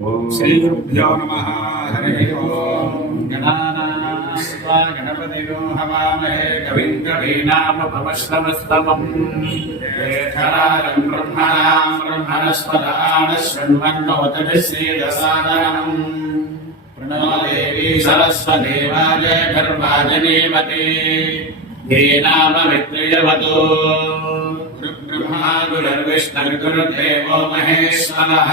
श्रीगुरुभ्यो नमः। हरिः ओम्। गणानां गणपतिं हवामहे कविं कवीनामुपमश्रवस्तमम् ज्येष्ठराजं ब्रह्मणां ब्रह्मणस्पदानः शृण्वन्नोतिभिः श्रीदसादनम् प्रणो देवी सरस्वती वाजगर्भाजनीमती धीनामवित्रियवतु गुरुब्रह्मा गुरुर्विष्णुर्गुरुर्देवो महेश्वरः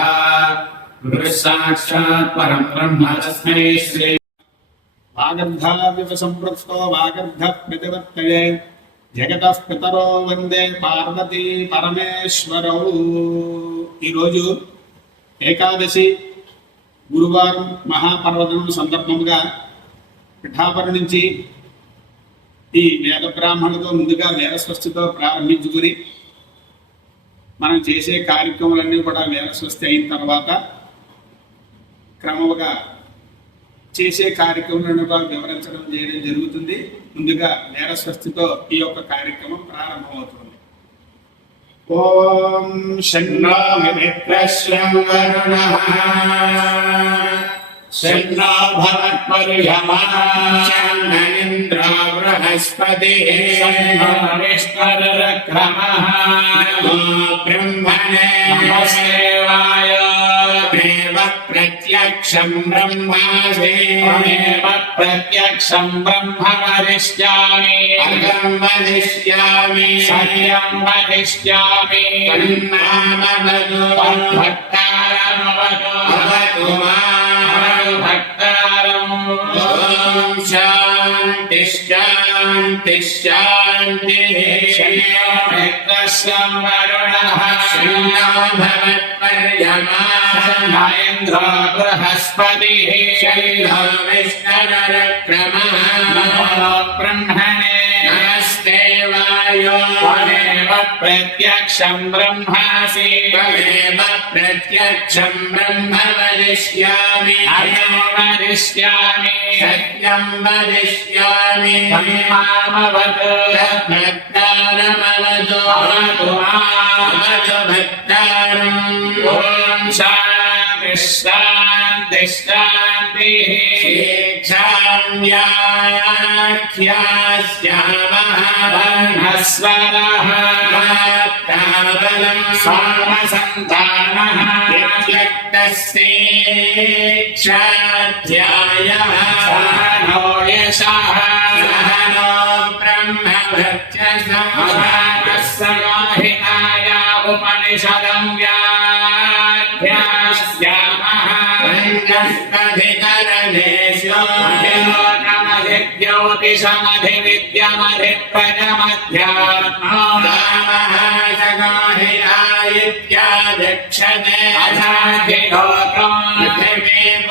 गुरुः साक्षात् परं ब्रह्म तस्मै श्री वागर्धाविव संपृक्तो वागर्धः प्रतिवर्तये जगतः पितरो वंदे पार्वती परमेश्वरौ। ఈరోజు ఏకాదశి గురువారం మహాపర్వదినం సందర్భంగా పిఠాపురం నుంచి ఈ వేద బ్రాహ్మణులతో ముందుగా వేద స్వస్తితో ప్రారంభించుకుని మనం చేసే కార్యక్రమాలన్నీ కూడా వేద స్వస్తి అయిన తర్వాత క్రమముగా చేసే కార్యక్రమాలను వివరించడం చేయడం జరుగుతుంది. ముందుగా వేద స్వస్తితో ఈ యొక్క కార్యక్రమం ప్రారంభమవుతుంది. ఓం శన్నో మిత్రశ్యం వరుణః శన్నో భవత్పర్యమా శన్న ఇంద్రో బృహస్పతిః శన్నో విష్ణురుక్రమః నమో బ్రహ్మణే నమస్తేవాయ దేవ ప్రత్యక్షం బ్రహ్మాసి దేవ ప్రత్యక్షం బ్రహ్మ వదిష్యామి అగం వదిష్యామి సత్యం వదిష్యామి తన్నామవతు భక్తారమవతు అవతు మాం భక్తారం. ఓం శాంతి శాంతి శాంతి. శన్నో మిత్రశ్యం వరుణః శన్నో భవత్పర్యమా శన్నో ఇంద్రో బృహస్పతిః శన్నో విష్ణురుక్రమః నమో బ్రహ్మణే నమస్తే వాయో త్వమేవ ప్రత్యక్షం బ్రహ్మాసి త్వమేవ ప్రత్యక్షం బ్రహ్మ వదిష్యామి అయం వదిష్యామి సత్యం వదిష్యామి తన్మామవతు భక్తారమవతు అవతు మాం భక్తారం. ఓం శాంతి శాంతి శాంతి. శేక్షామ్యాఖ్యాస్యామః వర్ణస్వరః మాత్రాబలం సామసంతానః యత్యక్తస్యేక్షాధ్యాయః సహనో యశః సహనో బ్రహ్మవర్చసః సగాహినాయ ఉపనిషదం వ్యాఖ్యాస్యామః పంచస్పధికరణేషు జ్యోతిషమధివిద్యమధిప్రజమధ్యాత్మో రామః సగాహినాయిత్యాదక్షతే అథాధిలోకం పృథివీపూర్వరూపం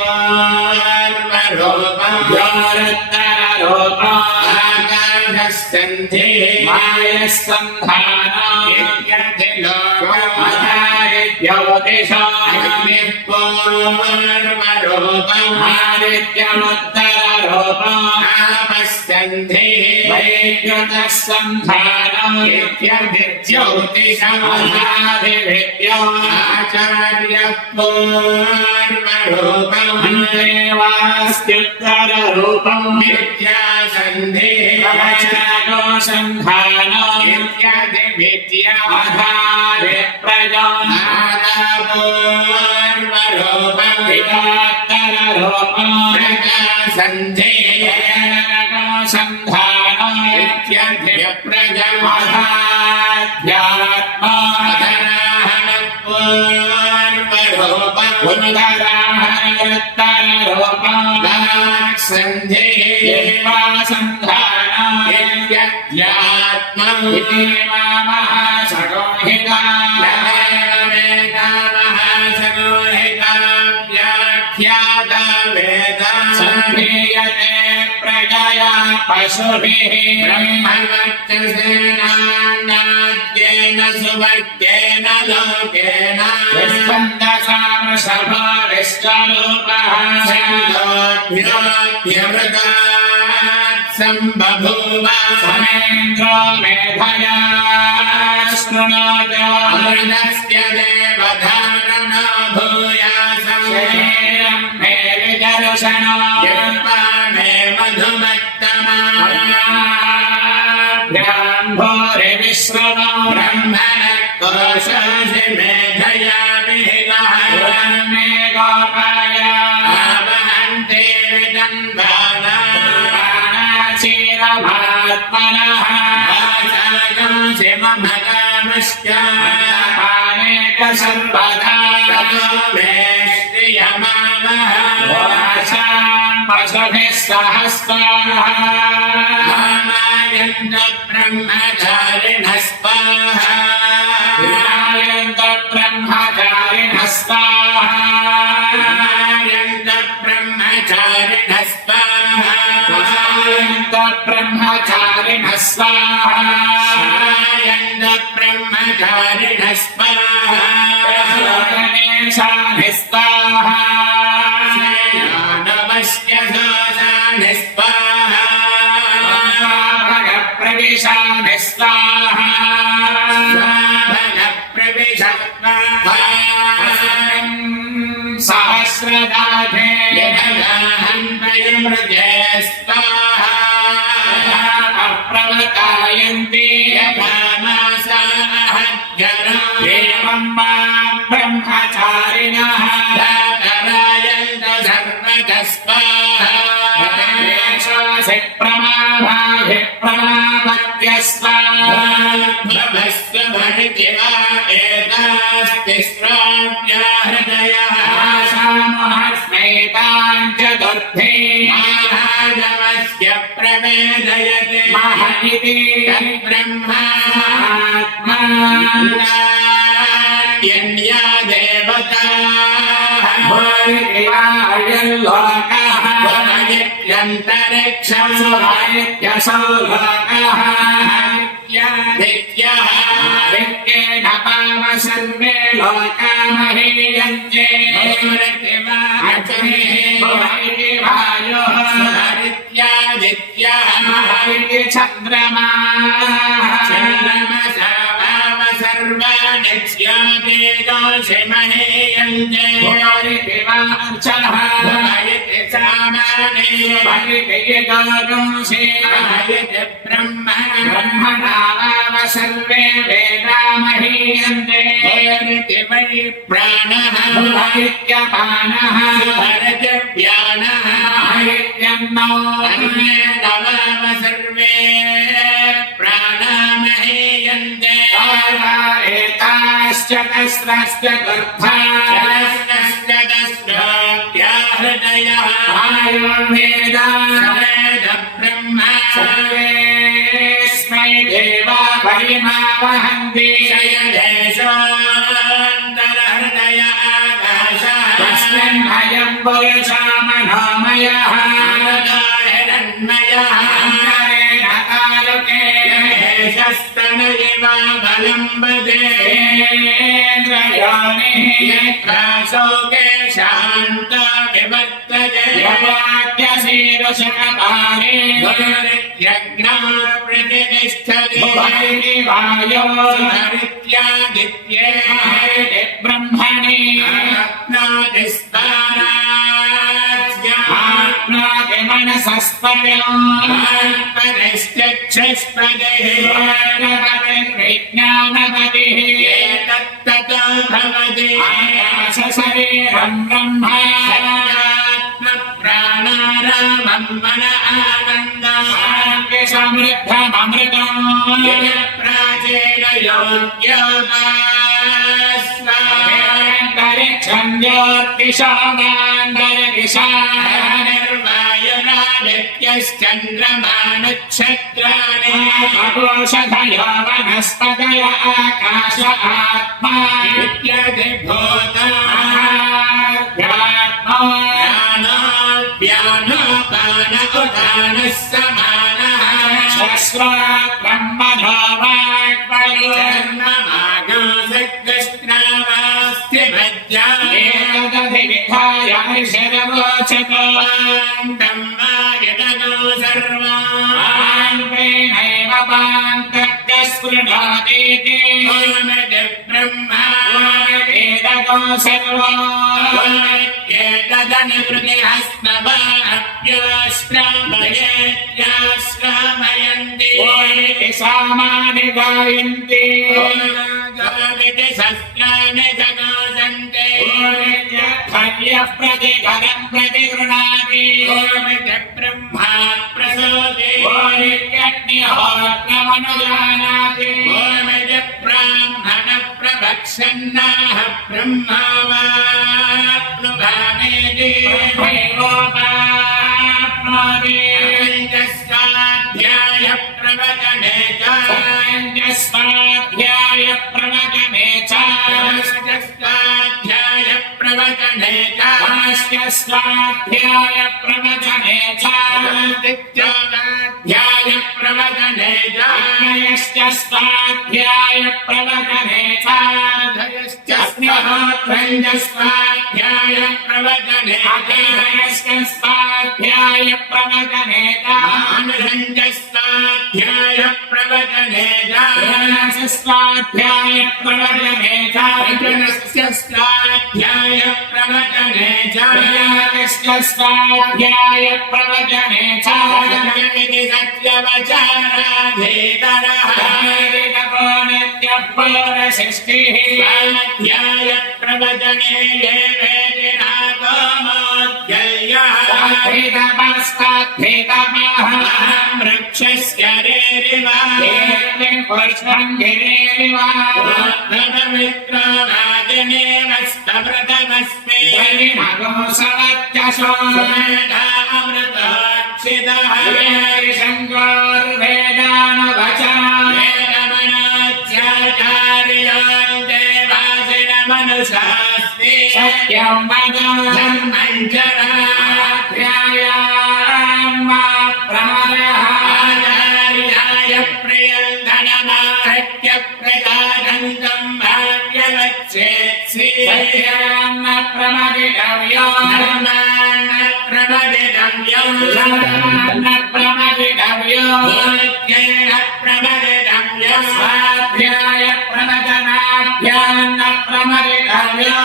యోరుత్తరరూపం ఆకాశస్కంధి మాయస్కంధానో ఇత్యధిలోకం అథాదిత్యౌతిషో అగ్నిః పూర్వరూపం ఆదిత్యముత్తరరూపం ఆపస్కంధి వైద్యుతః సంధానో ఇత్యధిజ్యోతిషం అథాధివిద్యో ఆచార్యః పూర్వరూపం దేవాస్త్యుత్తరరూపం విద్యాసంధి కవచో సంధానో ఇత్యధివిద్య అథాధిప్రజో పూర్వరూపం విదాత్తరరూపం ప్రజాసంధి సంధానో ఇత్యధిప్రజ అథాధ్యాత్మో పూర్వరూపం ఉదరాహరత్తరరూపం సంధి దేవాసంధానో ఇత్యధ్యాత్మం ఇతి మామః సగోహితా మహాసగోహితా వ్యాఖ్యాత వేద సంధీయతే ప్రజయా పశుభిః బ్రహ్మవర్చసేనాన్యాద్యేన సువర్గేణ లోకేన స్కందసామృషభో విశ్వరూపః ఛందోభ్యోऽప్యమృతాత్ సంబభూవ సమేంద్రో మేధయా శృణోతు అమృతస్య దేవధారణో భూయాస दशनो मे मधुमत्तमा ब्रह्मोरि विश्रवो ब्रह्मण कोशासि मेधया विहितः मे गोपाय आवहन्ते विदन्वाना क्षीरमात्मनः आसागंसि मम कामश्च पानेक सर्वदा मे श्रियमावह वाचां पशुभिः सहस्राः मामायन्त ब्रह्मचारिणः स्वाहा ध्यायन्त ब्रह्मचारिणः स्वाहा मामायन्त ब्रह्मचारिणः स्वाहा ध्यायन्त ब्रह्मचारिणः स्वाहा मामायन्त ब्रह्मचारिणः स्वाहा गणेशानि स्वाहा श्रेयानवस्य सोऽसानि स्वाहा भगप्रविशानि स्वाहा भगप्रविश स्वाहा सहस्रदाधे यथाहन्वयमृजे स्वाहा प्रवतायन्ति यथामासाहज्जरा एवं मां ब्रह्मचारिणः दातरायन्त सर्वतः स्वाहा प्रदेशासि प्रमाभाहि प्रमापत्य स्वाहा भवस्व भणिति वा एतास्ति श्राव्या हृदयः आशामहस्मैतां चतुर्थे महाजवस्य प्रवेदयते महदिति तद्ब्रह्मा आत्मा नान्यन्या देवताः भूरिवायुर्लोकः भवदित्यन्तरिक्षं सुभायत्यसौ लोकः नित्यः आदित्येन पाव सर्वे लोका महीयन्ते अग्निः भुवैः वायुः हरित्यादित्यः महैः चन्द्रमाः चन्द्रमसा वाव सर्वाणि दोषि महीयन्ते भूरिवार्चः भवयति सामाने भविर्यजोषे भवयति ब्रह्म ब्रह्मणा वाव सर्वे वेदा महीयन्ते भवति वै प्राणः भुवैत्यपानः भरति व्यानः महीयन्नो अन्येन वाव सर्वे प्राणामहीयन्ते एताश्चतस्रश्चतुर्था हृदयः आयुर्वेदा समेध ब्रह्म सर्वेस्मै देवा परिमावहन्ति शयदेशोऽन्तरहृदय आकाशः तस्मिन्नयं पुरुषो मनोमयः हिरण्मयः अन्तरेण तालुके स्तन इव बलम्बते इन्द्रयोनिः शोके शान्त विवर्तते यवाद्यशीरुषकपाणे यज्ञा प्रतिष्ठति वायो हरित्यादित्ये ब्रह्मणि आत्मादि मनसस्पदम् विज्ञानपतिः एतत्ततो भवति आकाशशरीरं ब्रह्म प्राणारामं मन आनन्दम् समृद्धममृतम् प्राचीन योग्योपास्वान्तरिक्षं ज्योतिषादान्तरिषा निर्वायुरादित्यश्चन्द्रमानक्षत्राणि अघोषधयो वनस्पतय आकाश आत्मा विद्यधिभूता व्यानोपान उदानः समानः शस्त्रात् ब्रह्मणो वाग्वयो कर्ममागोसकृष्णावास्ति भज्या एतदधिविधाय ऋषिरवोचत ब्रह्मायतनो सर्वान्तेनैव पान्तस्पृणोतीति सर्वम् वेदगो सर्वो हस्तवाभ्याश्रामयेत्याश्रामयन्ति ओमिति सामानि गायन्ति ओमिति शस्त्राणि जगासन्ते ओमित्यर्थर्यः प्रतिघरं प्रतिगृह्णाति ओमिति ब्रह्मा प्रसूति ओमित्यग्निहोत्रमनुजानाति ओमिति ब्राह्मण प्रभक्षन्नाः ब्रह्मावाप्नुभामेति ब्रह्मैवोपाप्नोति स्वाध्याय प्रवचने च स्वाध्याय प्रवचने च स्वाध्याय प्रवचने च स्वाध्याय प्रवचने च स्वाध्याय प्रवचने च अग्नयश्च स्वाध्याय प्रवचने च अग्निहोत्रञ्च स्वाध्याय प्रवचने च अग्नयश्च स्वाध्याय प्रवचने च मानसञ्च स्वाध्याय प्रवचने च स्वाध्याय प्रवचने च वचनस्य स्वाध्याय प्रवचने च स्वाध्याय प्रवचने च सत्यमिति सत्यवचाराधेतरः नित्यपौरषष्टिः स्वाध्याय प्रवचने ये वेदिनागमोऽध्ययः अहं वृक्षस्य रेरिव पवित्रवादिनेव स्तव्रतमस्मि सुमेधामृतोक्षितः वेदमनोच्चार्यान् देवासिनमनुषास्ति सत्यं वद आचार्याय प्रियं धनमाहत्य प्रजानन्दं भाव्यवच्छेत्सि प्रमदितव्यो भूत्येन प्रमदितव्यो स्वाध्याय प्रवचनाभ्यान्न प्रमदितव्यो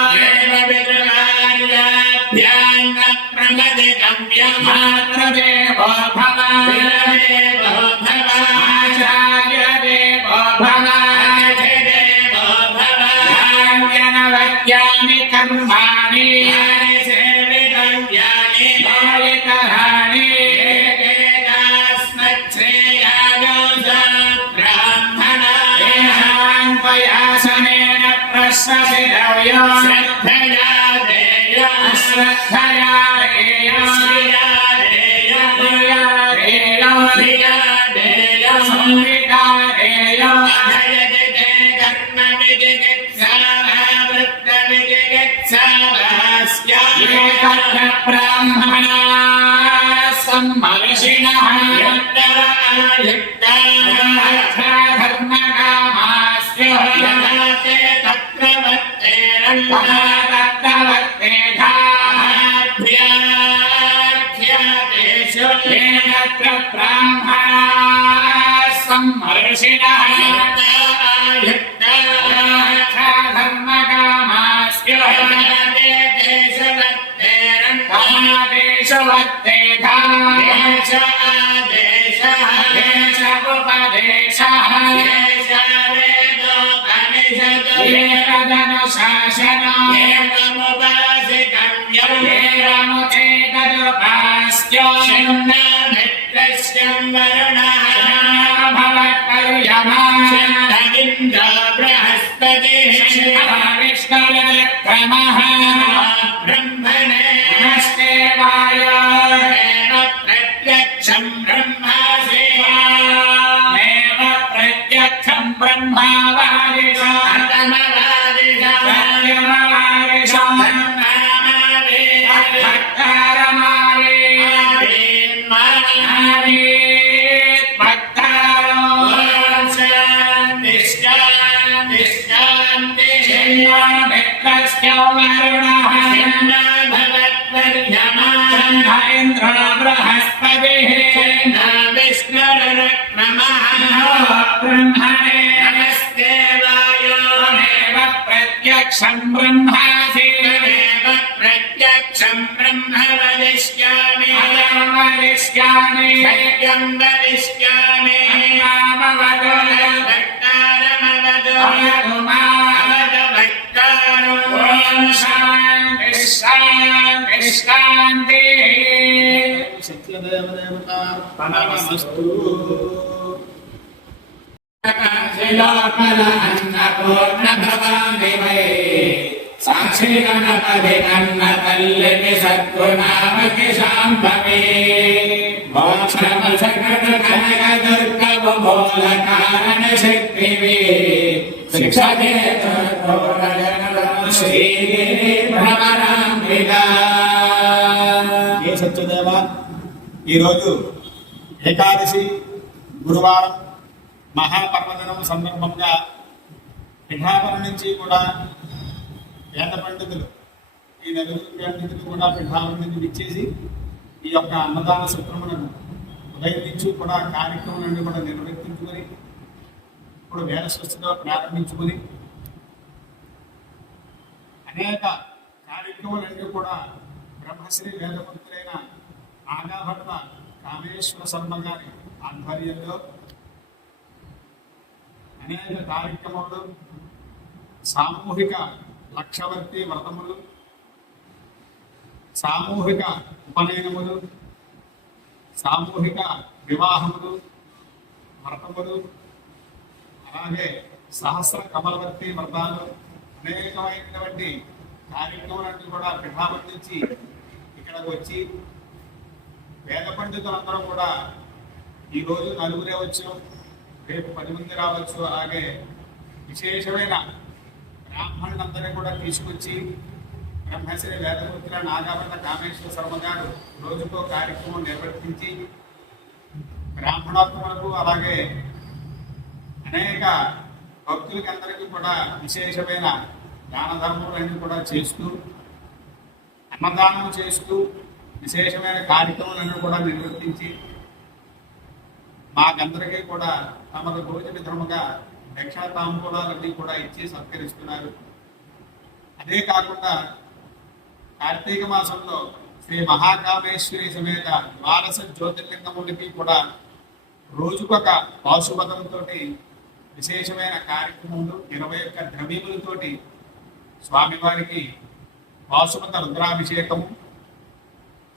देवविदुरार्याभ्यान्न प्रमदितव्यो मातृदेवो भव देवो भव आचार्य देवो भव देवो भव ज्ञानवद्यानि कर्माणि सेवितव्यानि लोयिकराणि येषां प्रयासनेन प्रश्वसितव्यो श्रद्धया देया अश्रद्धया देयो श्रिया देया प्रिया देयो प्रिया देया संविदा देयो अभयदिते कर्मविजिगित्सावृत्तविजिगित्सावास्य ये तत्र ब्राह्मणा सम्मर्षिणः युक्ता धर्मकामास्युः यथा ते तत्र वर्तेरन् ध्याख्यातेषु ये तत्र ब्राह्मणा सम्मर्षिणः युक्ता धर्मकामास्युः तेषु वर्तेरन् कामादेशवर्तेधा देश आदेशः देश उपदेशः देश वेदोपनिषदो एतदनुशासनो एकमुपासितव्यम् एवमुचेतदुपास्यो शन्नमित्रस्यं वरुणः भवत्पर्यमा शन्नमिन्द्रो बृहस्पतिः विष्णुर्विक्रमः ब्रह्मणे नमस्ते वायो एव प्रत्यक्षं ब्रह्मासि एव प्रत्यक्षं ब्रह्मावादिशो अतमवादिशः सत्यमवादिशो ब्रह्मामावे भक्तारमावे आवीत् भक्तारो मित्रस्य वरुणः इन्द्रो बृहस्पतिः ब्रह्मणे नमस्ते वायो त्वमेव प्रत्यक्षं ब्रह्मासि प्रत्यक्ष प्रत्यक्षं ब्रह्म वदिष्यामि अयं वदिष्यामि सत्यं वदिष्यामि नामवदो भक्तारमवदो अवतु माम् अवदो भक्तारो ॐ शान्ति शान्ति शान्तिः सत्यदेवदेवतार्पणमस्तु शिलाकल अन्नपूर्ण भवामि वै साक्षी गणपति अन्नतल्लिनि सद्गुणावति शाम्भवे मोक्षमसकट कनक दुर्गम मूलकारण शक्तिवे शिक्षते श्रीगिरि भ्रमराम्बिका ఏ సత్యదేవ ఈరోజు ఏకాదశి గురువారం మహాపర్వదినం సందర్భంగా పిఠాపురం నుంచి కూడా వేద పండితులు ఈ నలుగురు పండితులు కూడా పిఠాపురం నుంచి విచ్చేసి ఈ యొక్క అన్నదాన సత్రములను ఉదయం నుంచి కూడా కార్యక్రమాలన్నీ కూడా నిర్వర్తించుకొని ఇప్పుడు వేద స్వస్థతో ప్రారంభించుకొని అనేక కార్యక్రమాలన్నీ కూడా బ్రహ్మశ్రీ వేదపంతులైన నాగాభట్ట కామేశ్వర శర్మ గారి ఆధ్వర్యంలో అనేక కార్యక్రమాలు సామూహిక లక్షవర్తి వ్రతములు సామూహిక ఉపనయనములు సామూహిక వివాహములు వ్రతములు అలాగే సహస్ర కమలవర్తి వ్రతాలు అనేకమైనటువంటి కార్యక్రమాలన్నీ కూడా పిఠాపురం నుంచి ఇక్కడికి వచ్చి వేద పండితులందరూ కూడా ఈరోజు నలుగురే వచ్చాం, రేపు 10 మంది రావచ్చు. అలాగే విశేషమైన బ్రాహ్మణులందరినీ కూడా తీసుకొచ్చి బ్రహ్మశ్రీ వేదపుత్ర నాగాభట్ట కామేశ్వర శర్మ గారు రోజుకో కార్యక్రమం నిర్వర్తించి బ్రాహ్మణోత్తములకు అలాగే అనేక భక్తులకి అందరికీ కూడా విశేషమైన దాన ధర్మములన్నీ కూడా చేస్తూ అన్నదానం చేస్తూ విశేషమైన కార్యక్రమాలన్నీ కూడా నిర్వర్తించి మాకందరికీ కూడా తమకు భోజన విధముగా దక్షిణ తాంబూలాలన్నీ కూడా ఇచ్చి సత్కరిస్తున్నారు. అదే కాకుండా కార్తీక మాసంలో శ్రీ మహాకామేశ్వరి సమేత ద్వాదశ జ్యోతిర్లింగములకి కూడా రోజుకొక పాశుపదంతో విశేషమైన కార్యక్రమాలు 21 ద్రవ్యములతోటి స్వామివారికి పాశుపత రుద్రాభిషేకము,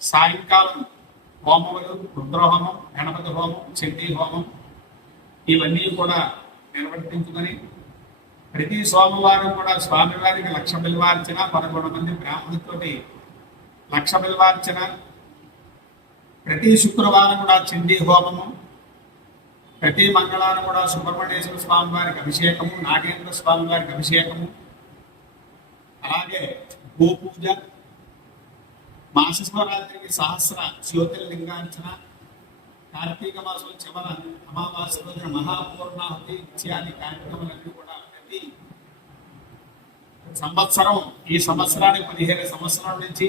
సాయంకాలం హోమములు, రుద్రహోమం, గణపతి హోమం, చండీ హోమం ఇవన్నీ కూడా నిర్వర్తించుకొని ప్రతి సోమవారం కూడా స్వామివారికి 1,00,000 బిల్వార్చన, 11 మంది బ్రాహ్మణులతోటి 1,00,000 బిల్వార్చన, ప్రతి శుక్రవారం కూడా చండీ హోమము, ప్రతి మంగళవారం కూడా సుబ్రహ్మణ్యేశ్వర స్వామి వారికి అభిషేకము, నాగేంద్ర స్వామి వారికి అభిషేకము, అలాగే గోపూజ, మాస శివరాత్రికి సహస్ర జ్యోతిర్లింగార్చన, కార్తీక మాసం చివర అమావాస్య రోజున మహాపూర్ణాహుతి ఇత్యాది కార్యక్రమాలన్నీ కూడా ప్రతి సంవత్సరం ఈ సంవత్సరానికి 15 సంవత్సరాల నుంచి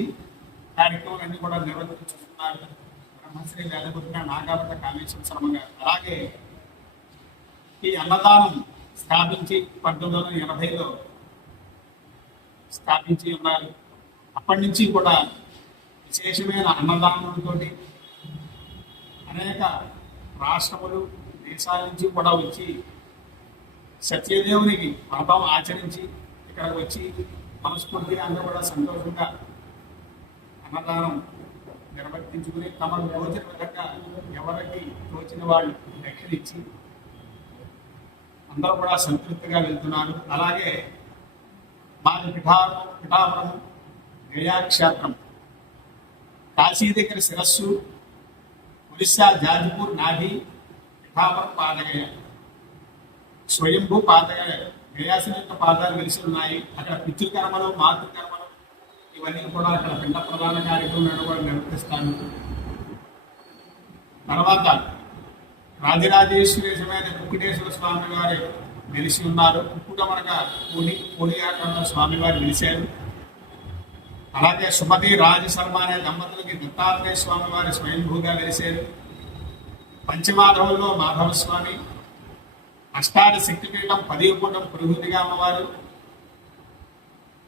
కార్యక్రమాలన్నీ కూడా నిర్వర్తించుతున్నారు బ్రహ్మశ్రీ వేదపుత్ర నాగాభట్ట కామేశ్వర శర్మ గారు. అలాగే ఈ అన్నదానం స్థాపించి 1980లో స్థాపించి ఉన్నారు. అప్పటి నుంచి కూడా విశేషమైన అన్నదానంతో అనేక రాష్ట్రములు దేశాల నుంచి కూడా వచ్చి సత్యదేవునికి వ్రతం ఆచరించి ఇక్కడికి వచ్చి మనస్ఫూర్తిగా అందరూ కూడా సంతోషంగా అన్నదానం నిర్వర్తించుకుని తమ తోచిన విధంగా ఎవరికి తోచిన వాళ్ళు దక్షిణించి అందరూ కూడా సంతృప్తిగా వెళ్తున్నారు. అలాగే మాది పిఠాపురం గయాక్షేత్రం, కాశీ దగ్గర శిరస్సు, ఒడిశా జాజిపూర్ నాభి, పిఠాపురం పాదగయ, స్వయంభూ పాదగయ, గయాసిన యొక్క పాదాలు వెలిసి ఉన్నాయి. అక్కడ పితృకర్మలు, మాతృకర్మలు ఇవన్నీ కూడా అక్కడ పిండ ప్రధాన కార్యక్రమం కూడా నిర్వర్తిస్తాను. తర్వాత రాజరాజేశ్వరి సమేత కుక్కుటేశ్వర స్వామి వారి వెలిసి ఉన్నారు. కుక్కుటమనగా కోడియాటంలో స్వామివారు వెలిశారు. అలాగే సుమతి రాజశర్మ అనే దంపతులకి దత్తాత్రేయ స్వామి వారి స్వయంభూగా వెలిశారు. పంచమాధవుల్లో మాధవ స్వామి, అష్టాద శక్తిపీఠం 10 కూటం పురుహుతిగా అమ్మవారు,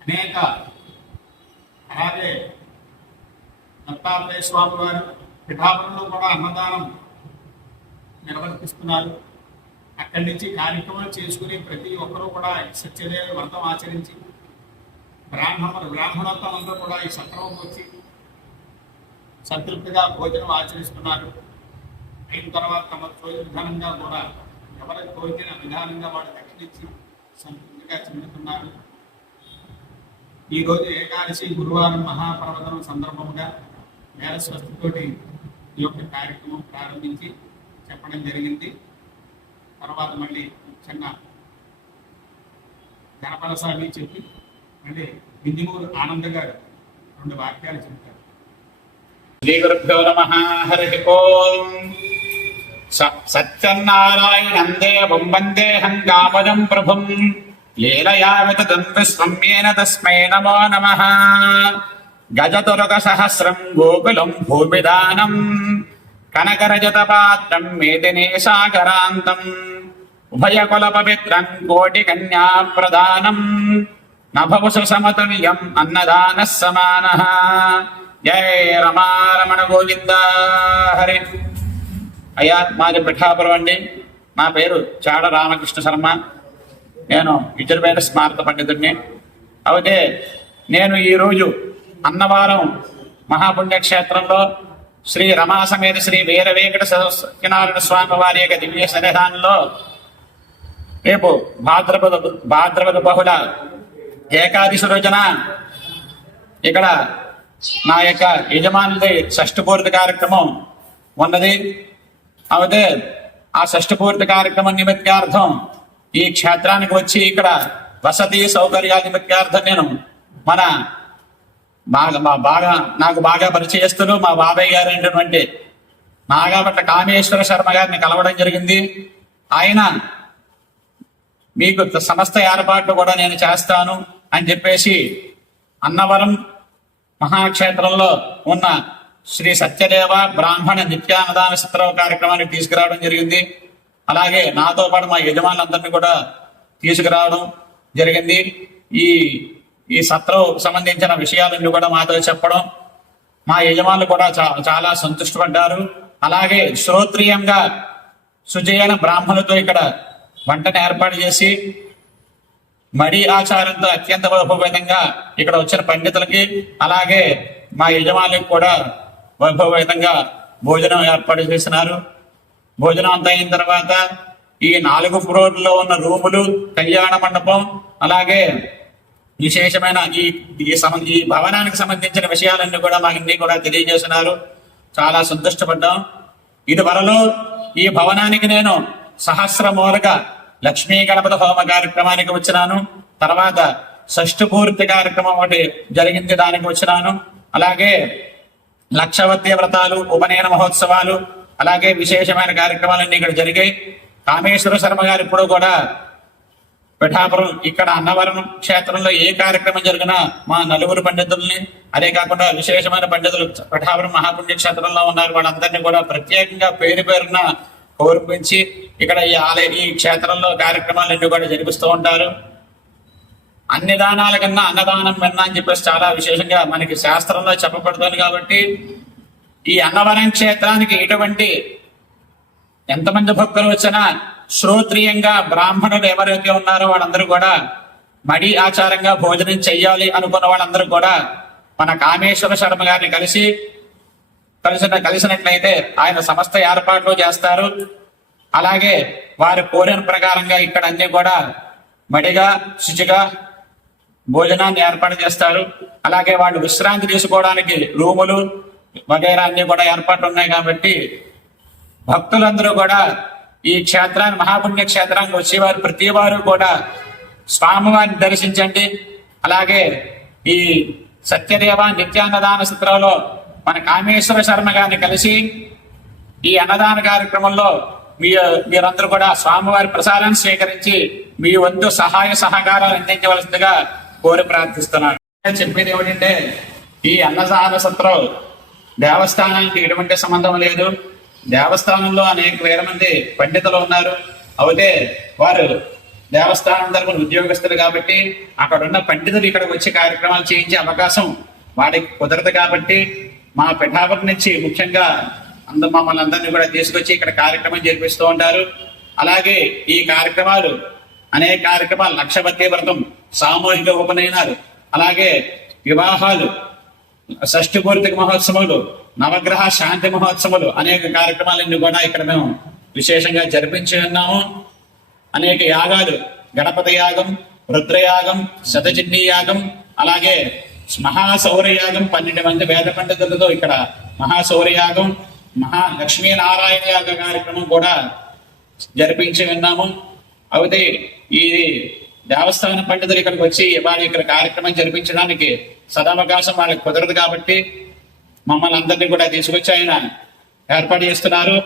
అనేక అలాగే దత్తాత్రేయ స్వామి వారు పిఠాపురంలో కూడా అన్నదానం నిర్వర్తిస్తున్నారు. అక్కడి నుంచి కార్యక్రమాలు చేసుకుని ప్రతి ఒక్కరూ కూడా సత్యదేవ వ్రతం ఆచరించి బ్రాహ్మణోత్తం అందరూ కూడా ఈ సత్రంలోకి వచ్చి సంతృప్తిగా భోజనం ఆచరిస్తున్నారు. అయిన తర్వాత తమ తోచిన విధానంగా కూడా ఎవరికి తోచిన విధానంగా వాళ్ళు దక్షిణించి సంతృప్తిగా చెందుతున్నారు. ఈరోజు ఏకాదశి గురువారం మహాపర్వదనం సందర్భంగా వేద స్వస్తితోటి ఈ యొక్క కార్యక్రమం ప్రారంభించి చెప్పడం జరిగింది. తర్వాత మళ్ళీ చిన్న గణపలసామి చెప్పి మళ్ళీ బిందిమూరు ఆనంద గారు 2 వాక్యాలు చెప్తారు. శ్రీ గురుభ్యో నమః. హరి ఓం. సత్యనారాయణం దేవం వందేహం కామదం ప్రభుం లీలయా వితతం విశ్వం యేన తస్మై నమో నమః. గజతురగ సహస్రం గోకులం భూమిదానం కనకరజత పాత్రం మేదినే సాగరాంతం ఉభయకుల పవిత్రం కోటి కన్యా ప్రదానం నభవసు సమతుల్యం అన్నదానః సమానః. జయ రమారమణ గోవింద. హరి. అయ్యా, మాది పిఠాపురం అండి. నా పేరు చాడ రామకృష్ణ శర్మ. నేను ఇద్దరుపేట స్మారత పండితుడిని. అయితే నేను ఈరోజు అన్నవరం మహాపుణ్యక్షేత్రంలో శ్రీ రమా సమేత శ్రీ వీర వెంకట సత్యనారాయణ స్వామి వారి యొక్క దివ్య సన్నిధానంలో రేపు భాద్రపద బహుళ ఏకాదశి రోజున ఇక్కడ నా యొక్క యజమానులది షష్ఠపూర్తి కార్యక్రమం ఉన్నది. అయితే ఆ షష్ఠపూర్తి కార్యక్రమం నిమిత్తార్థం ఈ క్షేత్రానికి వచ్చి ఇక్కడ వసతి సౌకర్యాల నిమిత్తార్థం నేను నాకు బాగా పరిచయస్తులు మా బాబాయ్ గారు అయినటువంటి నాగాపట్ల కామేశ్వర శర్మ గారిని కలవడం జరిగింది. ఆయన మీకు సమస్త ఏర్పాట్లు కూడా నేను చేస్తాను అని చెప్పేసి అన్నవరం మహాక్షేత్రంలో ఉన్న శ్రీ సత్యదేవ బ్రాహ్మణ నిత్యాన్నదాన సత్రవ కార్యక్రమానికి తీసుకురావడం జరిగింది. అలాగే నాతో పాటు మా యజమానులందరినీ కూడా తీసుకురావడం జరిగింది. ఈ సత్రం సంబంధించిన విషయాలన్నీ కూడా మాతో చెప్పడం మా యజమానులు కూడా చాలా సంతుష్టపడ్డారు. అలాగే శ్రోత్రియంగా సుజయన బ్రాహ్మణులతో ఇక్కడ వంటను ఏర్పాటు చేసి మడి ఆచారంతో అత్యంత వైభవపేతంగా ఇక్కడ వచ్చిన పండితులకి అలాగే మా యజమానులకు కూడా వైభవపేతంగా భోజనం ఏర్పాటు చేసినారు. భోజనం అంతా అయిన తర్వాత ఈ 4 ఫ్లోర్లో ఉన్న రూములు, కళ్యాణ మండపం, అలాగే విశేషమైన ఈ భవనానికి సంబంధించిన విషయాలన్నీ కూడా మాకు కూడా తెలియజేసినారు. చాలా సంతుష్టపడ్డాం. ఇది వరలో ఈ భవనానికి నేను సహస్రమూలక లక్ష్మీ గణపతి హోమ కార్యక్రమానికి వచ్చినాను. తర్వాత షష్ఠపూర్తి కార్యక్రమం ఒకటి జరిగింది, దానికి వచ్చినాను. అలాగే లక్షవత్య వ్రతాలు, ఉపనయన మహోత్సవాలు, అలాగే విశేషమైన కార్యక్రమాలన్నీ ఇక్కడ జరిగాయి. కామేశ్వర శర్మ గారు ఇప్పుడు కూడా పిఠాపురం ఇక్కడ అన్నవరం క్షేత్రంలో ఏ కార్యక్రమం జరిగినా మా 4 పండితుల్ని, అదే కాకుండా విశేషమైన పండితులు పిఠాపురం మహాపుణ్య క్షేత్రంలో ఉన్నారు, వాళ్ళందరినీ కూడా ప్రత్యేకంగా పేరున కోర్పించి ఇక్కడ ఈ క్షేత్రంలో కార్యక్రమాలన్నీ కూడా జరిపిస్తూ ఉంటారు. అన్ని దానాల కన్నా అన్నదానం విన్నా అని చెప్పేసి చాలా విశేషంగా మనకి శాస్త్రంలో చెప్పబడుతుంది. కాబట్టి ఈ అన్నవరం క్షేత్రానికి ఇటువంటి ఎంతమంది భక్తులు వచ్చినా శ్రోత్రియంగా బ్రాహ్మణులు ఎవరైతే ఉన్నారో వాళ్ళందరూ కూడా మడి ఆచారంగా భోజనం చెయ్యాలి అనుకున్న వాళ్ళందరూ కూడా మన కామేశ్వర శర్మ గారిని కలిసినట్లయితే ఆయన సమస్త ఏర్పాట్లు చేస్తారు. అలాగే వారి కోరిన ప్రకారంగా ఇక్కడ అన్ని కూడా మడిగా శుచిగా భోజనాన్ని ఏర్పాటు చేస్తారు. అలాగే వాళ్ళు విశ్రాంతి తీసుకోవడానికి రూములు వగైరా అన్ని కూడా ఏర్పాట్లు ఉన్నాయి. కాబట్టి భక్తులందరూ కూడా ఈ క్షేత్రాన్ని మహాపుణ్య క్షేత్రానికి వచ్చేవారు ప్రతి వారు కూడా స్వామివారిని దర్శించండి. అలాగే ఈ సత్యదేవ నిత్యాన్నదాన సత్రంలో మన కామేశ్వర శర్మ గారిని కలిసి ఈ అన్నదాన కార్యక్రమంలో మీరందరూ కూడా స్వామివారి ప్రసాదాన్ని స్వీకరించి మీ వంతు సహాయ సహకారాలు అందించవలసిందిగా కోరి ప్రార్థిస్తున్నాను. చెప్పేది ఏమిటంటే ఈ అన్నదాన సత్రం దేవస్థానానికి ఎటువంటి సంబంధం లేదు. దేవస్థానంలో అనేక వేల మంది పండితులు ఉన్నారు. అయితే వారు దేవస్థానం తరపున ఉద్యోగస్తులు కాబట్టి అక్కడ ఉన్న పండితులు ఇక్కడికి వచ్చి కార్యక్రమాలు చేయించే అవకాశం వాడికి కుదరదు. కాబట్టి మా పిఠాపురం నుంచి ముఖ్యంగా మమ్మల్ని అందరినీ కూడా తీసుకొచ్చి ఇక్కడ కార్యక్రమం జరిపిస్తూ ఉంటారు. అలాగే ఈ కార్యక్రమాలు అనేక కార్యక్రమాలు, లక్షపతి వ్రతం, సామూహిక ఉపనయనాలు, అలాగే వివాహాలు, షష్ఠి పూర్తిక మహోత్సవాలు, నవగ్రహ శాంతి మహోత్సవాలు, అనేక కార్యక్రమాలన్నీ కూడా ఇక్కడ మేము విశేషంగా జరిపించి ఉన్నాము. అనేక యాగాలు, గణపతి యాగం, రుద్రయాగం, శతచిన్ని యాగం, అలాగే మహాశౌర్యయాగం, 12 మంది వేద పండితులతో ఇక్కడ మహాశౌర్యయాగం, లక్ష్మీనారాయణ యాగ కార్యక్రమం కూడా జరిపించి ఉన్నాము. అయితే ఈ దేవస్థాన పండితులు ఇక్కడికి వచ్చి వారి ఇక్కడ కార్యక్రమం జరిపించడానికి సదావకాశం వాళ్ళకి కుదరదు కాబట్టి మమ్మల్ని అందరినీ కూడా తీసుకొచ్చి ఆయన ఏర్పాటు చేస్తున్నారు.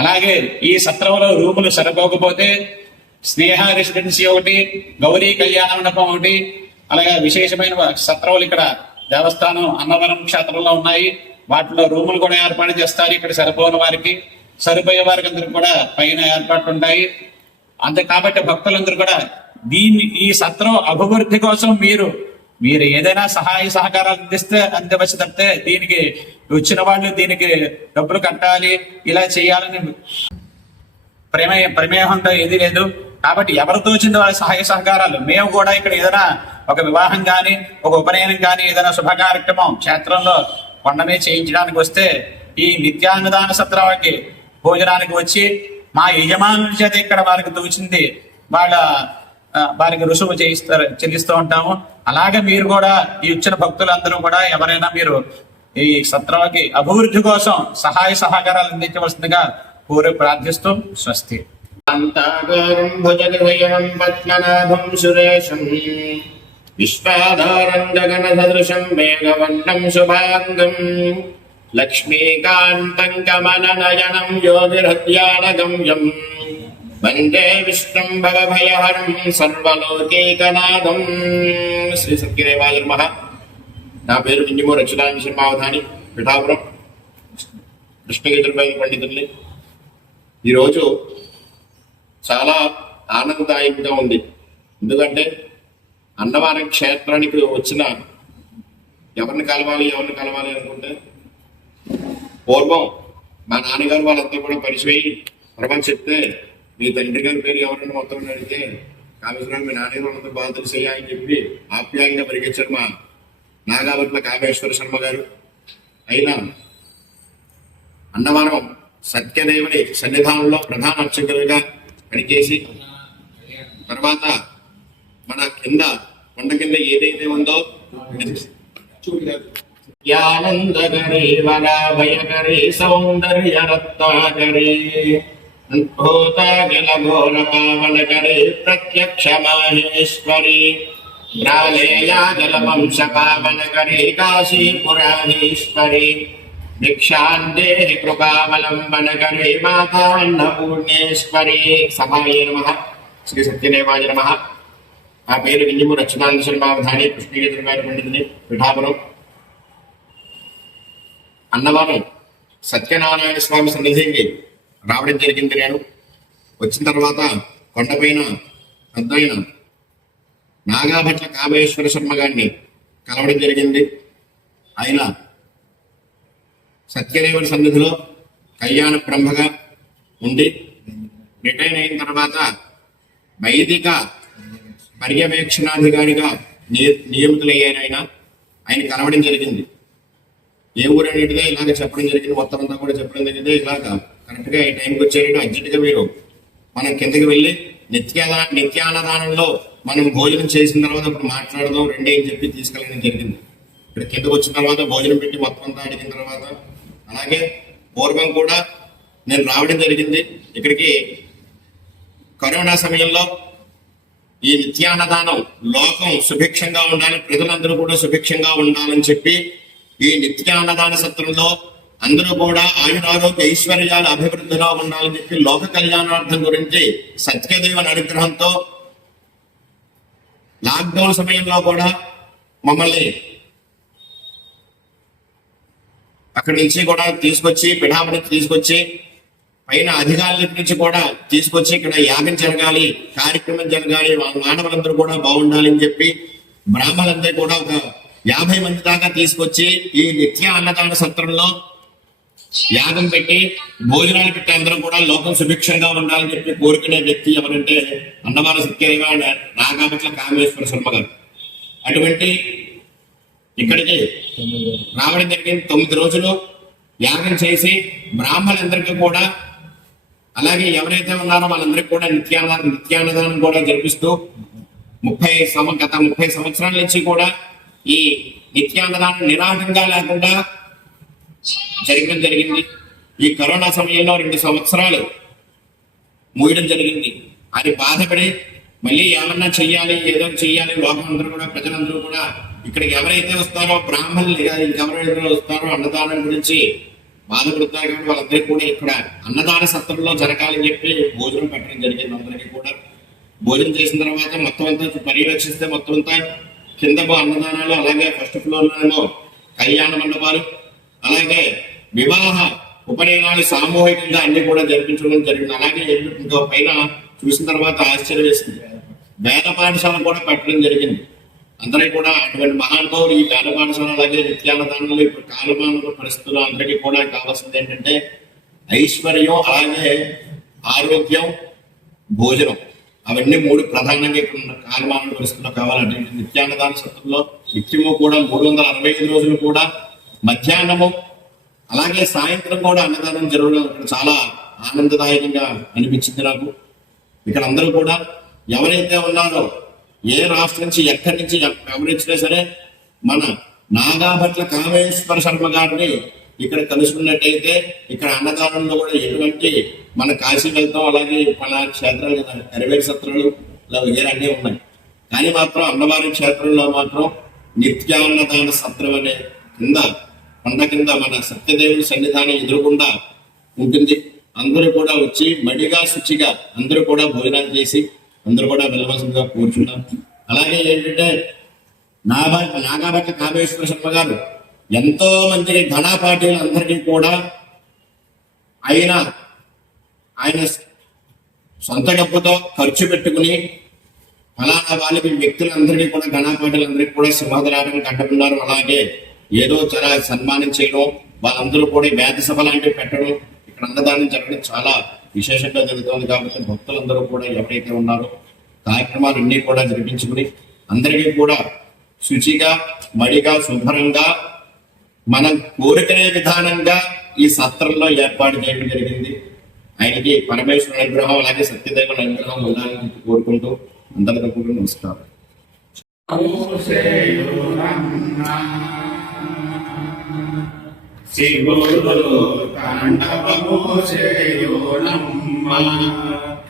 అలాగే ఈ సత్రంలో రూములు సరిపోకపోతే స్నేహ రెసిడెన్సీ ఒకటి, గౌరీ కళ్యాణ మండపం ఒకటి, అలాగే విశేషమైన సత్రములు ఇక్కడ దేవస్థానం అన్నవరం క్షేత్రంలో ఉన్నాయి. వాటిలో రూములు కూడా ఏర్పాటు చేస్తారు. ఇక్కడ సరిపోని వారికి, సరిపోయే వారికి అందరికి కూడా పైన ఏర్పాట్లు ఉంటాయి. అంతే కాబట్టి భక్తులందరూ కూడా ఈ సత్రం అభివృద్ధి కోసం మీరు ఏదైనా సహాయ సహకారాలు అందివచ్చు తప్పితే దీనికి వచ్చిన వాళ్ళు దీనికి డబ్బులు కట్టాలి, ఇలా చేయాలని ప్రమేహంతో ఏది లేదు. కాబట్టి ఎవరు తోచింది వాళ్ళ సహాయ సహకారాలు. మేము కూడా ఇక్కడ ఏదైనా ఒక వివాహం కానీ, ఒక ఉపనయనం కానీ, ఏదైనా శుభ కార్యక్రమం క్షేత్రంలో కొండమే చేయించడానికి వస్తే ఈ నిత్యాన్నదాన సత్రానికి భోజనానికి వచ్చి మా యజమానుల చేత ఇక్కడ వారికి తోచింది వారికి రుసుము చెల్లిస్తూ ఉంటాము. అలాగే మీరు కూడా ఈ వచ్చిన భక్తులందరూ కూడా ఎవరైనా మీరు ఈ సత్రానికి అభివృద్ధి కోసం సహాయ సహకారాలు అందించవలసిందిగా కోరి ప్రార్థిస్తూ స్వస్తి. కాంతాకారం భుజగశయనం పద్మనాభం సురేశం విశ్వాధారం గగన సదృశం మేఘవర్ణం శుభాంగం లక్ష్మీకాంతం కమలనయనం యోగిహృద్యానగమ్యం వందే విష్ణుం భవభయహరం సర్వలోకైకనాథం. శ్రీ సత్యదేవాయ నమః. నా పేరు వింజమూరి అచ్యుతానంద శర్మావధాని, పిఠాపురం కృష్ణగీతులపై పండితుల్ని. ఈరోజు చాలా ఆనందదాయకంగా ఉంది. ఎందుకంటే అన్నవరం క్షేత్రానికి వచ్చిన ఎవరిని కలవాలి అనుకుంటే పూర్వం మా నాన్నగారు వాళ్ళంతా కూడా పరిచయి ప్రపంచం చెప్తే మీ తండ్రి గారి పేరు ఎవరైనా మొత్తం అడిగితే కామేశ్వరం మీ నాన్నగారు వాళ్ళంతా బాగా తెలిసయ్యా అని చెప్పి ఆప్యాయంగా పరిగెచ్చారు మా నాగావట్ల కామేశ్వర శర్మ గారు. అయినా అన్నవరం సత్యదేవుని సన్నిధానంలో ప్రధాన అర్చకులుగా పనిచేసి తర్వాత మన కింద కొండ కింద ఏదైతే ఉందో ఆనందకరే వరాభయకరే సౌందర్య రత్నాకరే భూతాగల ఘోర పావనకరే ప్రత్యక్ష మాహేశ్వరి రాలేయాగల వంశ పావనకరే కాశీపురాధీశ్వరి భిక్షాందేహి కృపావలంబనకరే మాతాన్నపూర్ణేశ్వరి. సభాయే నమః. శ్రీ సత్యదేవాయ నమః. నా పేరు వింజమూరి అచ్యుతానంద శర్మావధాని, కృష్ణగీతులపై పండితుని, పిఠాపురం. అన్నవరం సత్యనారాయణ స్వామి సన్నిధికి రావడం జరిగింది. నేను వచ్చిన తర్వాత కొండపైన పెద్దయిన నాగాభట్ల కామేశ్వర శర్మ గారిని కలవడం జరిగింది. ఆయన సత్యదేవుని సన్నిధిలో కళ్యాణ బ్రహ్మగా ఉండి రిటైర్ అయిన తర్వాత వైదిక పర్యవేక్షణాధికారిగా నియమితులయ్యారు. ఆయన కలవడం జరిగింది. ఏ ఊరు అనేటిదే ఇలాగ చెప్పడం జరిగింది. మొత్తం అంతా కూడా చెప్పడం జరిగింది. ఇలాగ కరెక్ట్గా ఈ టైంకి వచ్చేటట్టు అర్జెంటుగా మీరు మనం కిందకి వెళ్ళి నిత్యాన్నదానంలో మనం భోజనం చేసిన తర్వాత ఇప్పుడు మాట్లాడదాం రండి అని చెప్పి తీసుకెళ్ళడం జరిగింది. ఇక్కడ కిందకు వచ్చిన తర్వాత భోజనం పెట్టి మొత్తం అంతా అడిగిన తర్వాత, అలాగే పూర్వం కూడా నేను రావడం జరిగింది ఇక్కడికి. కరోనా సమయంలో ఈ నిత్యాన్నదానం లోకం సుభిక్షంగా ఉండాలి, ప్రజలందరూ కూడా సుభిక్షంగా ఉండాలని చెప్పి ఈ నిత్యాన్నదాన సత్రంలో అందరూ కూడా ఆయురారోగ్య ఐశ్వర్యాల అభివృద్ధిలో ఉండాలని చెప్పి లోక కళ్యాణార్థం గురించి సత్యదేవుని అనుగ్రహంతో లాక్డౌన్ సమయంలో కూడా మమ్మల్ని అక్కడి నుంచి కూడా తీసుకొచ్చి పిఠాపురం తీసుకొచ్చి పైన అధికారుల నుంచి కూడా తీసుకొచ్చి ఇక్కడ యాగం జరగాలి, కార్యక్రమం జరగాలి, మానవులందరూ కూడా బాగుండాలి అని చెప్పి బ్రాహ్మణులందరూ కూడా ఒక 50 మంది దాకా తీసుకొచ్చి ఈ నిత్య అన్నదాన సత్రంలో యాగం పెట్టి భోజనాలు పెట్టి అందరూ కూడా లోకం సుభిక్షంగా ఉండాలని చెప్పి కోరుకునే వ్యక్తి ఎవరంటే అన్నవరం సత్యదేవ నాగాభట్ల కామేశ్వర శర్మ గారు. అటువంటి ఇక్కడికి రావడం జరిగింది. 9 రోజులు యాగం చేసి బ్రాహ్మణులందరికీ కూడా, అలాగే ఎవరైతే ఉన్నారో వాళ్ళందరికీ కూడా నిత్యాన్నదానం కూడా జరిపిస్తూ గత 30 సంవత్సరాల నుంచి కూడా ఈ నిత్యాన్నదానం నిరాటంగా లేకుండా జరగడం జరిగింది. ఈ కరోనా సమయంలో 2 సంవత్సరాలు మూయడం జరిగింది. అది బాధపడి మళ్ళీ ఏమన్నా చెయ్యాలి, ఏదో చెయ్యాలి, లోకం అందరూ కూడా, ప్రజలందరూ కూడా ఇక్కడికి ఎవరైతే వస్తారో బ్రాహ్మణులు ఇంకెవరైతే వస్తారో అన్నదానం గురించి బాధపడుతున్నారు కాబట్టి వాళ్ళందరికీ కూడా ఇక్కడ అన్నదాన సత్రంలో జరగాలని చెప్పి భోజనం పెట్టడం జరిగింది. అందరికీ కూడా భోజనం చేసిన తర్వాత మొత్తం అంతా పర్యవేక్షిస్తే మొత్తం అంతా కింద అన్నదానాలు, అలాగే ఫస్ట్ ఫ్లోర్లో కళ్యాణ మండపాలు, అలాగే వివాహ ఉపనయనాలు సామూహికంగా అన్ని కూడా జరిపించడం జరిగింది. అలాగే ఇంకో పైన చూసిన తర్వాత ఆశ్చర్యం వేసింది, వేద పాఠశాల కూడా పెట్టడం జరిగింది. అందరికీ కూడా అటువంటి మహానుభావులు ఈ వేద పాఠశాల, అలాగే నిత్యాన్నదానంలో ఇప్పుడు కాలమాన పరిస్థితుల్లో అందరికీ కూడా కావాల్సింది ఏంటంటే ఐశ్వర్యం, అలాగే ఆరోగ్యం, భోజనం, అవన్నీ 3 ప్రధానంగా ఇక్కడ కాలమాన పరిస్థితుల్లో కావాలంటే నిత్యాన్నదాన సత్రంలో నిత్యము కూడా 365 రోజులు కూడా మధ్యాహ్నము అలాగే సాయంత్రం కూడా అన్నదానం జరగడం ఇక్కడ చాలా ఆనందదాయకంగా అనిపించింది నాకు. ఇక్కడ అందరూ కూడా ఎవరైతే ఉన్నారో, ఏ రాష్ట్రం నుంచి ఎక్కడి నుంచి ఎవరిచ్చినా సరే మన నాగాభట్ల కామేశ్వర శర్మ గారిని ఇక్కడ కలుసుకున్నట్టయితే ఇక్కడ అన్నదానంలో కూడా ఎటువంటి మన కాశీ వెళ్తాం, అలాగే మన క్షేత్రాలు ఎరవేడి సత్రాలు ఇలా వేరే అన్నీ ఉన్నాయి. కానీ మాత్రం అన్నవారి క్షేత్రంలో మాత్రం నిత్యాన్నదాన సత్రం అనే కొండ కింద మన సత్యదేవుని సన్నిధానం ఎదురుకుండా ఉంటుంది. అందరూ కూడా వచ్చి మడిగా శుచిగా అందరూ కూడా భోజనాలు చేసి అందరూ కూడా వెళ్ళవలసిందిగా కూర్చున్నాం. అలాగే ఏంటంటే నాగాభట్ల కామేశ్వర శర్మ గారు ఎంతో మందిని ఘనాపాఠ్యులు అందరికీ కూడా ఆయన సొంత డబ్బుతో ఖర్చు పెట్టుకుని ఫలానా వాళ్ళకి వ్యక్తులందరికీ కూడా ఘనాపాఠ్యులందరికీ కూడా సింహాదరాటం కట్టుకున్నారు. అలాగే ఏదో చాలా సన్మానం చేయడం, వాళ్ళందరూ కూడా వేద సభ లాంటివి పెట్టడం, ఇక్కడ అన్నదానం జరగడం చాలా విశేషంగా జరుగుతుంది. కాబట్టి భక్తులందరూ కూడా ఎవరైతే ఉన్నారో కార్యక్రమాలన్నీ కూడా జరిపించుకుని అందరికీ కూడా శుచిగా, మడిగా, శుభ్రంగా మనం కోరుకునే విధానంగా ఈ సత్రంలో ఏర్పాటు చేయడం జరిగింది. ఆయనకి పరమేశ్వరుని అనుగ్రహం, అలాగే సత్యదేవుని అనుగ్రహం ఉండాలని కోరుకుంటూ అందరికీ కూడా నమస్కారం. శివుడు తాండవము చేయునమ్మ,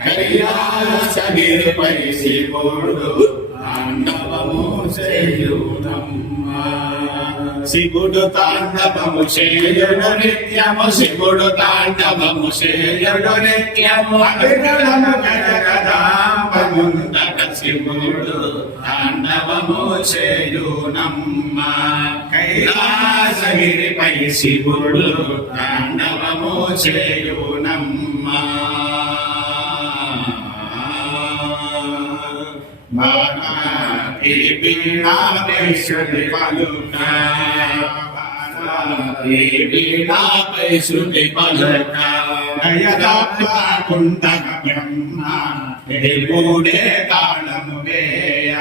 కైలాసగిరిపై శివుడు తాండవము చేయునమ్మ. శివుడు తాండవము చేయుడు నిత్యము, శివుడు తాండవము చేయుడు నిత్యము. అవిరళము గడగదాపముందట శివుడు తాండవము చేయునమ్మ, కైలాసగిరిపై శివుడు తాండవము చేయునమ్మ. ఈ వీణాపైశ్రుతి పలుక, ఈ వీణాపైశ్రుతి పలుక, దయదాకుండగ బ్రహ్మ మూడే తాళము వేయ.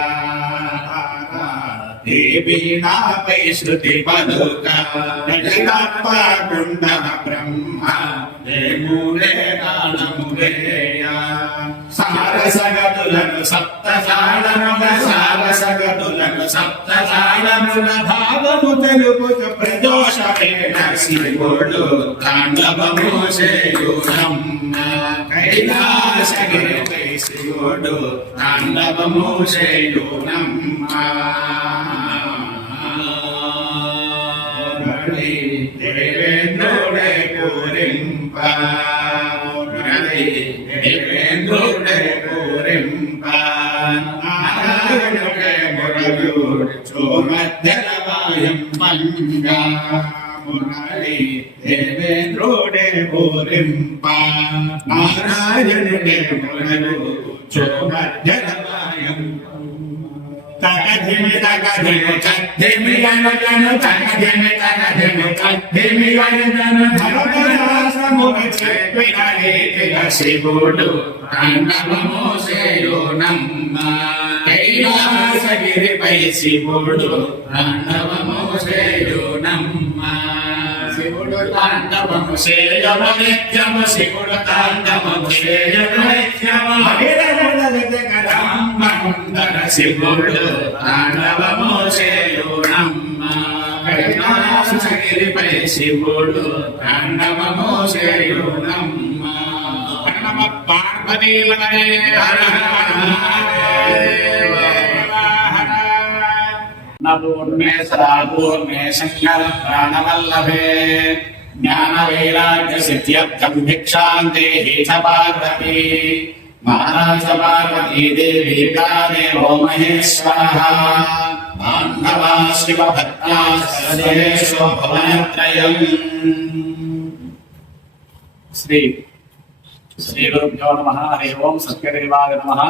ఈ వీణాపై శృతి పలుక, దయదాకుండగ బ్రహ్మ మూడే తాళము వేయ. సారసగతులను సప్తసాళముల, సారసగతులను సప్తసాళముల భావము తెలుపుతూ ప్రదోషమేణ శివుడు తాండవము చేయునమ్మ, కైలాసగిరిపై శివుడు తాండవము చేయునమ్మ. దేవేంద్రుడే పూరింప, దేవేంద్రుడే పూరింప, నారాయణుడే మురళుడు చోమధ్యలవాయం మంగా. మురళి దేవేంద్రుడే పూరింప, నారాయణుడే మురళుడు చోమధ్యలవాయం. తగధిమి తగధిమి తగధిమి గనుగను తగధిమి తగధిమి తగధిమి గనుగను భవదాసముగ చెప్పిన రీతిగా శివుడు తాండవము చేయునమ్మ కైలాసగిరిపై శివుడు తాండవము చేయునమ్మ శివుడు తాండవము చేయము నిత్యము శివుడు తాండవము చేయము నిత్యము జగదాంబముందర శివుడు తాండవము చేయునమ్మ కైలాసగిరిపై శివుడు తాండవము చేయునమ్మ నమ పార్వతీవనే హర హర మహాదేవ హర పూర్ణే శంకర ప్రాణవల్లభే జ్ఞాన వైరాగ్య సిద్ధ్యర్థం భిక్షాంతే హేత పార్వతీ మహారాజ పార్వతీ దేవి దేవో మహేశ్వర బాంధవా శివ భక్తా సర్వేషు భువనత్రయం. శ్రీ గురుభ్యో నమః. హరి ఓం. సత్యదేవాయ నమః.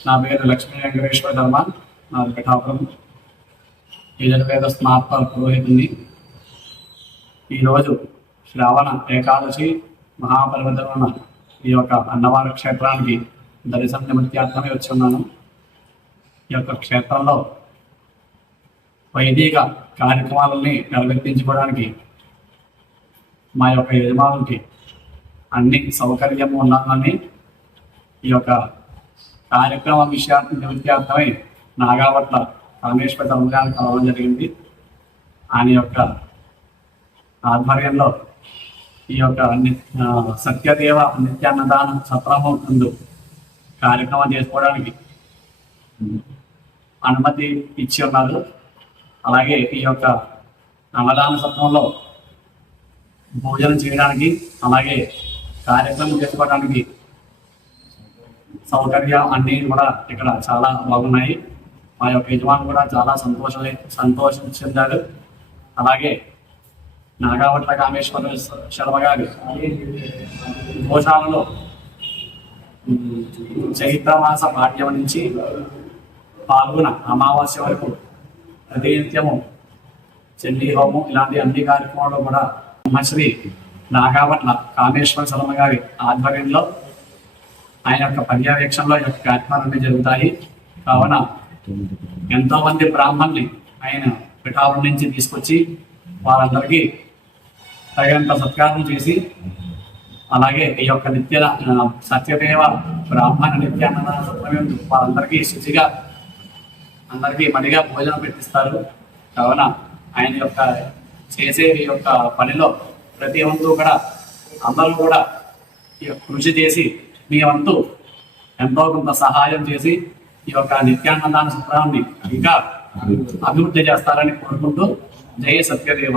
నా పేరు లక్ష్మీ వెంకటేశ్వర శర్మ. నాది పిఠాపురం. యజుర్వేద స్నాతక పురోహితుని. ఈరోజు శ్రావణ ఏకాదశి మహాపర్వతమైన ఈ యొక్క అన్నవర క్షేత్రానికి దర్శన నిమిత్తార్థమే వచ్చి ఉన్నాను. ఈ యొక్క క్షేత్రంలో వైదిక కార్యక్రమాలని నిర్వర్తించుకోవడానికి మా యొక్క యజమానులకి అన్ని సౌకర్యము ఉన్నానని ఈ యొక్క కార్యక్రమ నిమిత్తార్థమై నాగావట్ల కామేశ్వర ధర్మగారిని కలవడం జరిగింది. ఆయన యొక్క ఆధ్వర్యంలో ఈ యొక్క సత్యదేవ నిత్యాన్నదాన సత్రము ముందు కార్యక్రమం చేసుకోవడానికి అనుమతి ఇచ్చి ఉన్నారు. అలాగే ఈ యొక్క అన్నదాన సత్రంలో భోజనం చేయడానికి అలాగే కార్యక్రమం చేసుకోవడానికి సౌకర్యం అన్నీ కూడా ఇక్కడ చాలా బాగున్నాయి. మా యొక్క యజమాని కూడా చాలా సంతోషం చెందారు. అలాగే నాగావట్ల కామేశ్వర శర్మ గారి గోశాలలో చైత్రమాస పాఠ్యం నుంచి పాల్గొన అమావాస్య వరకు ప్రతినిత్యము చండీ హోమం ఇలాంటి అన్ని కార్యక్రమాల్లో కూడా శ్రీ నాగావట్ల కామేశ్వర శర్మ గారి ఆధ్వర్యంలో ఆయన యొక్క పర్యవేక్షణలో ఈ యొక్క కార్యక్రమాలన్నీ జరుగుతాయి. కావున ఎంతో మంది బ్రాహ్మణుల్ని ఆయన పిఠాపురం నుంచి తీసుకొచ్చి వారందరికీ తగినంత సత్కారం చేసి అలాగే ఈ యొక్క సత్యదేవ బ్రాహ్మణ నిత్యాన్నదాన సత్రమే వారందరికీ శుచిగా అందరికీ మడిగా భోజనం పెట్టిస్తారు. కావున ఆయన యొక్క చేసే ఈ యొక్క పనిలో ప్రతి వంతు కూడా అందరూ కూడా కృషి చేసి మీ వంతు ఎంతో కొంత సహాయం చేసి ఈ యొక్క నిత్యాన్నదాన సత్రాన్ని ఇంకా అభివృద్ధి చేస్తారని కోరుకుంటూ జయ సత్యదేవ.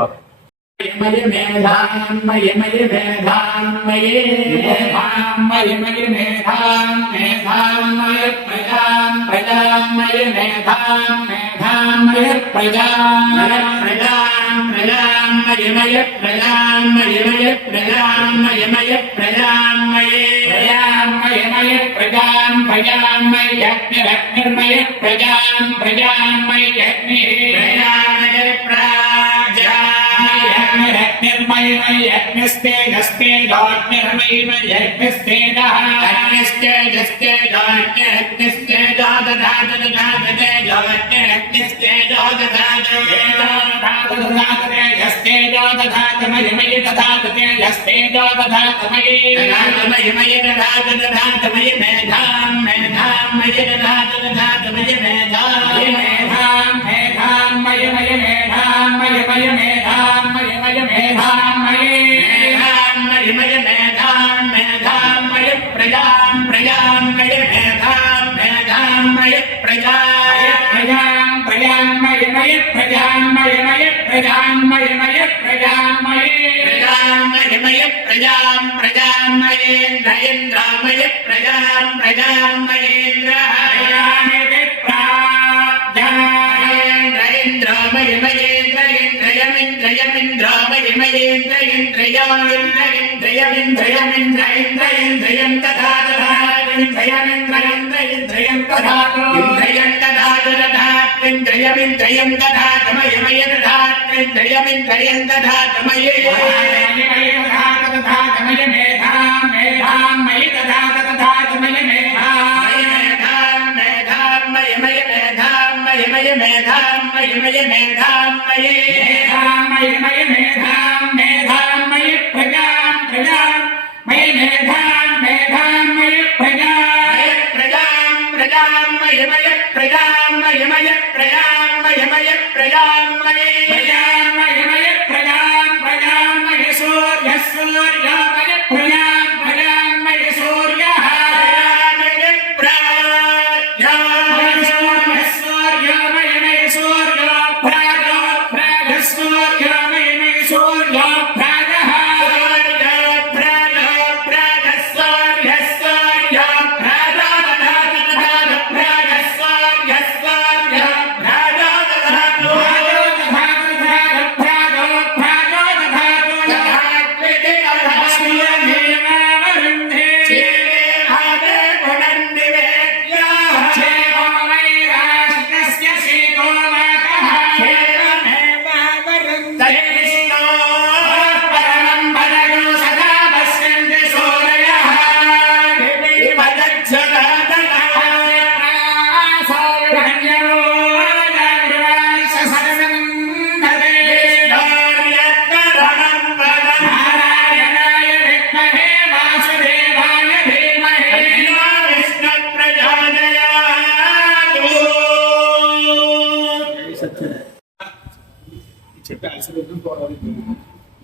మయ మేధాన్ మయ మయ మేధాన్ మయే మేధాన్ మయ మయ మేధాన్ మేధాన్ మయ ప్రజాన్ ప్రజాన్ మయ మేధాన్ మేధాన్ మయ ప్రజాన్ మయ ప్రజాన్ ప్రజాన్ మయ మయ ప్రజాన్ మయ మయ ప్రజాన్ మయ మయ ప్రజాన్ మయే ప్రజాన్ మయ మయ ప్రజాన్ ప్రజాన్ మయ యజ్ఞ రత్నిర్మయ ప్రజాన్ ప్రజాన్ మయ యజ్ఞ ప్రజాన్ మయ ఇంద్రయం తథా दधात्रिन्द्रयमिन्द्रयं दधातमयमय दधात्रिन्द्रयमिन्द्रयं दधातमये दधातमय मेधां मेधां मयि दधातमय मेधां मेधां मयमय मेधां मयमय मेधां मयमय मेधां मये मयमय मेधां मेधां मयि प्रजां प्रजां मयि मेधां मेधां मयि प्रजां प्रजां मयमय प्रजां मयमय प्रजां मयमय प्रजां मये मयमय प्रजां प्रजां मय सूर्यः सूर्यमय प्रजां प्रजां मय सूर्यः मय सूर्यमय सूर्यो भ्राजो भ्राजः सूर्यमय सूर्यो भ्राजः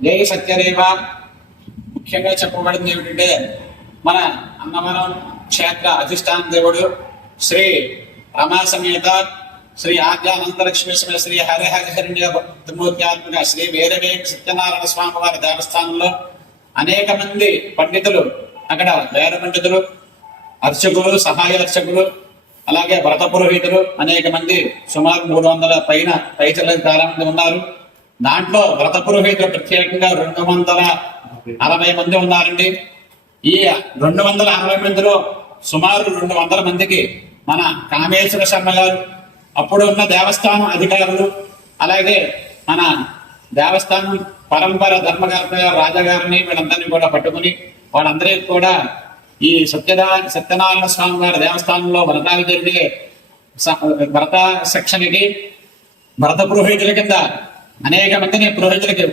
జై సత్యదేవ. ముఖ్యంగా చెప్పబడింది ఏమిటంటే మన అన్నవరం క్షేత్ర అధిష్టాన దేవుడు శ్రీ రమా సమేత శ్రీ ఆద్యానంతలక్ష్మి సమేత శ్రీ హరిహరిహరణ్య త్రిమూర్త్యాత్మక శ్రీ వేదవేంక సత్యనారాయణ స్వామి వారి దేవస్థానంలో అనేక మంది పండితులు, అక్కడ వేద పండితులు, అర్చకులు, సహాయ అర్చకులు, అలాగే వ్రత పురోహితులు అనేక మంది, సుమారు 300 పైన పైచలకు చాలా మంది ఉన్నారు. దాంట్లో వ్రత పురోహితులు ప్రత్యేకంగా 260 మంది ఉన్నారండి. ఈ 260 మందిలో సుమారు 200 మందికి మన కామేశ్వర శర్మ గారు, అప్పుడు ఉన్న దేవస్థానం అధికారులు, అలాగే మన దేవస్థానం పరంపర ధర్మకర్త రాజాగారిని వీళ్ళందరినీ కూడా పట్టుకుని వాళ్ళందరికీ కూడా ఈ సత్యనారాయణ స్వామి గారి దేవస్థానంలో వ్రతాలు జరిగే వ్రత శిక్షణకి వ్రత పురోహితుల కింద అనేక మందిని పురోహితులకి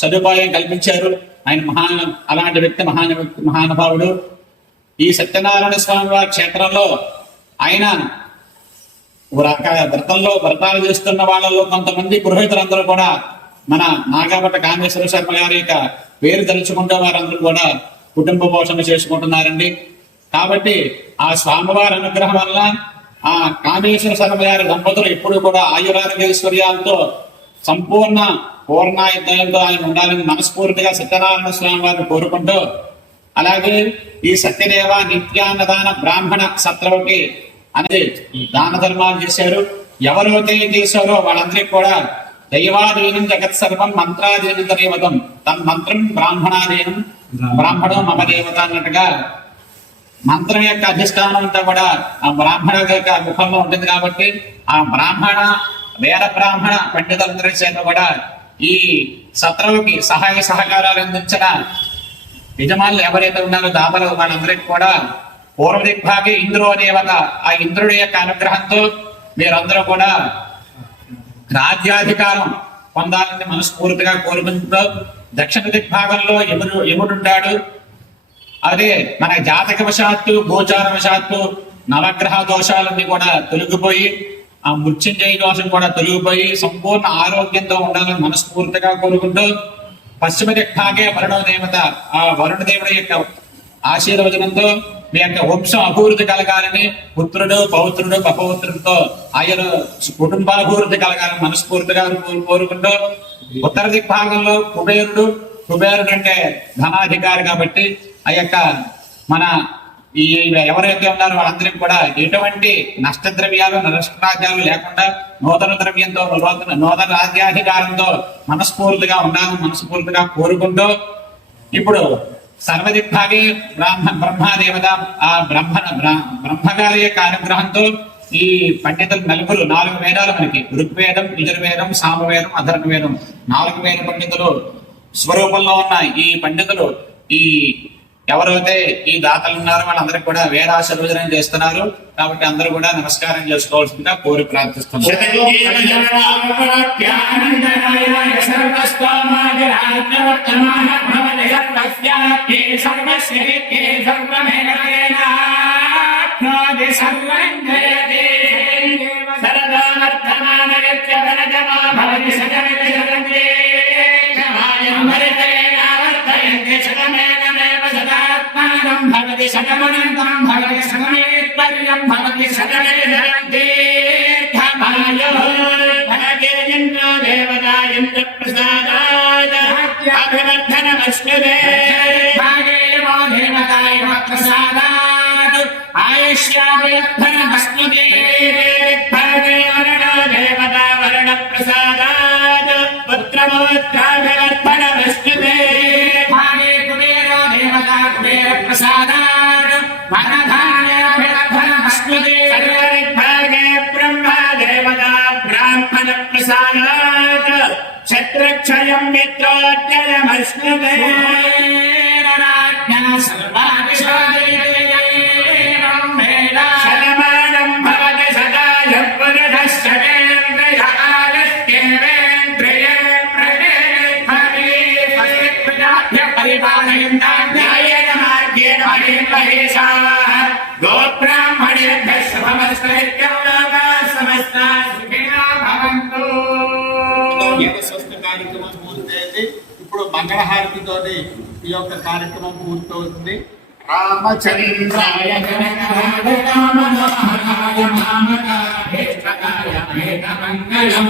సదుపాయం కల్పించారు. ఆయన అలాంటి వ్యక్తి మహానుభావుడు. ఈ సత్యనారాయణ స్వామి వారి క్షేత్రంలో ఆయన వ్రతాలు చేస్తున్న వాళ్ళలో కొంతమంది పురోహితులందరూ కూడా మన నాగాపట్ట కామేశ్వర శర్మ గారి యొక్క పేరు తలుచుకుంటూ వారందరూ కూడా కుటుంబ పోషణ చేసుకుంటున్నారండి. కాబట్టి ఆ స్వామివారి అనుగ్రహం వల్ల ఆ కామేశ్వర శర్మ గారి దంపతులు ఎప్పుడు కూడా ఆయురారోగ్యైశ్వర్యాలతో సంపూర్ణ పూర్ణాయుద్ధాలతో ఆయన ఉండాలని మనస్ఫూర్తిగా సత్యనారాయణ స్వామి వారిని కోరుకుంటూ, అలాగే ఈ సత్యదేవ నిత్యాన్నదాన బ్రాహ్మణ సత్రవకి అనేది దాన ధర్మాలు చేశారు. ఎవరైతే చేశారో వాళ్ళందరికీ కూడా దైవాధీనం జగత్ సర్వం మంత్రాధీనం దేవతం తన్మంత్రం బ్రాహ్మణాధీనం బ్రాహ్మణం మమ దేవత అన్నట్టుగా మంత్రం యొక్క అధిష్టానం అంతా కూడా ఆ బ్రాహ్మణ యొక్క ముఖంలో ఉంటుంది. కాబట్టి ఆ వేద బ్రాహ్మణ పండితులందరి చేత కూడా ఈ సత్రవుకి సహాయ సహకారాలు అందించిన యజమానులు ఎవరైతే ఉన్నారో దాతలు వాళ్ళందరికీ కూడా పూర్వ దిగ్భాగే ఇంద్రో దేవత, ఆ ఇంద్రుడి యొక్క అనుగ్రహంతో మీరందరూ కూడా రాజ్యాధికారం పొందాలని మనస్ఫూర్తిగా కోరుకుంటూ, దక్షిణ దిగ్భాగంలో యముడుంటాడు. అదే మన జాతక వశాత్తు గోచార వశాత్తు నవగ్రహ దోషాలన్నీ కూడా తొలగిపోయి, ఆ మృత్యుంజయ దోషం కూడా తొలగిపోయి సంపూర్ణ ఆరోగ్యంతో ఉండాలని మనస్ఫూర్తిగా కోరుకుంటూ, పశ్చిమ దిగ్భాగే వరుణ దేవత, ఆ వరుణ దేవుడి యొక్క ఆశీర్వచనంతో మీ యొక్క వంశం అభివృద్ధి కలగాలని, పుత్రుడు పౌత్రుడు పపౌత్రుడితో ఆయన కుటుంబాభివృద్ధి కలగాలని మనస్ఫూర్తిగా కోరుకుంటూ, ఉత్తర దిగ్భాగంలో కుబేరుడు అంటే ధనాధికారి కాబట్టి ఆ యొక్క మన ఈ ఎవరైతే ఉన్నారో వాళ్ళందరికీ కూడా ఎటువంటి నష్టద్రవ్యాలు నష్టరాజ్యాలు లేకుండా నూతన ద్రవ్యంతో నూతన రాజ్యాధికారంతో మనస్ఫూర్తిగా ఉండాలని మనస్ఫూర్తిగా కోరుకుంటూ, ఇప్పుడు సర్వదిగ్భాగే బ్రహ్మదేవత, ఆ బ్రహ్మగారి యొక్క అనుగ్రహంతో ఈ పండితులు నలుగురు 4 వేదాలు మనకి ఋగ్వేదం, యజుర్వేదం, సామవేదం, అథర్వవేదం 4 వేద పండితులు స్వరూపంలో ఉన్న ఈ పండితులు ఈ ఎవరైతే ఈ దాతలు ఉన్నారో వాళ్ళందరికీ కూడా వేదాశీర్వచనం చేస్తున్నారు. కాబట్టి అందరూ కూడా నమస్కారం చేసుకోవాల్సిందిగా కోరి ప్రార్థిస్తున్నారు. భవతి శతమనంతం భవతి శతమేత్పర్యం భవతి శతమేర్ధమాయోర్భగేంద్రో దేవతా ఇంద్ర ప్రసాదాయ అభివర్ధనమశ్నుతే భాగేయమో దేవతాయ ప్రసాదాత్ ఆయుష్యాభివర్ధనమశ్నుతే భాగే వరణో దేవతా వరణ ప్రసాదాత్ పుత్రమోత్రాభివర్ధనమశ్నుతే భాగే కుబేరో దేవతా కుబేర ప్రసాదాత్ వరధాన్యాభివర్ధనమశ్నుతే సర్వరిగ్భాగే బ్రహ్మా దేవతా బ్రాహ్మణ ప్రసాదాత్ క్షత్రక్షయం మిత్రోజ్జయమశ్నుతే శతమానం భవతి సదాయ పురుషశ్చరేంద్రియ ఆగస్త్యేంద్రియే పరిపాలయంతాధ్యాయేన మార్గేణ మహేశాః గోబ్రాహ్మణేభ్యः శుభమస్తు నిత్యం లోకాः సమస్తాః సుఖినో భవంతు. స్వస్థ కార్యక్రమం పూర్తయింది. ఇప్పుడు మంగళహారతితో ఈ యొక్క కార్యక్రమం పూర్తవుతుంది. రామచంద్రాయ జనకరాయ మనోహరాయ మామకాభీష్టకాయ మేఘమంగళం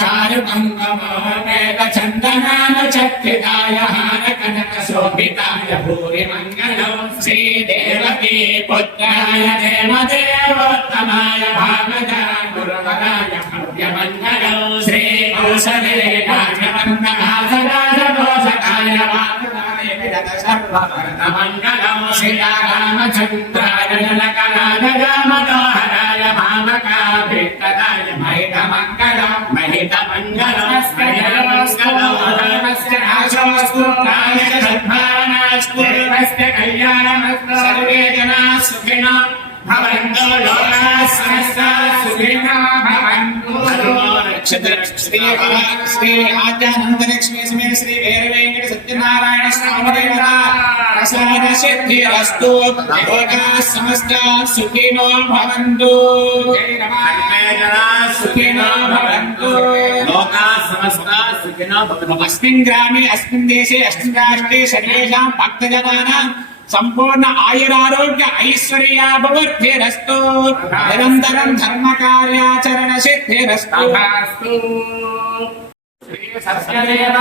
చారుకంగమోపేత చందనాన చక్రికాయ హార కనక శోభితాయ భూరి మంగళం శ్రీదేవకీ పుత్రాయ దేవదేవోత్తమాయ భాగజాయ గురువరాయ భవ్యమంగళం శ్రీ కౌసలే రాజవందనాథరాజదోషకాయ వాసుదాయ విరద సర్వవర్ణమంగళం శ్రీరామచంద్రాయ జనకరాయ రామదోహరాయ మామకాభీష్టదాయ మహితమంగళం మహితమంగళం శ్రీరామస్య నాశోస్తు ప్రాయ సద్భావనాస్తు దేవస్య కళ్యాణమస్తు సర్వే జనాః సుఖినో భవంతు లోకాః సమస్తాః సుఖినో భవంతు. శ్రీ ఆద్యానందలక్ష్మీ శ్రీ వీర వెంకట సత్యనారాయణ స్వామి ప్రసాద సిద్ధిరస్తు. లోకాః సమస్తాః సుఖినో భవంతు. సుఖినో భవంతు. లోకాః సమస్తాః సుఖినో భవంతు. అస్మిన్ గ్రామే అస్మిన్ దేశే అస్మిన్ రాష్ట్రే సర్వేషాం భక్తజనానాం సంపూర్ణ ఆయురారోగ్య ఐశ్వర్యాభివృద్ధిరస్తు. నిరంతరం ధర్మ కార్యాచరణ సిద్ధిరస్తు. శ్రీ సత్యదేవ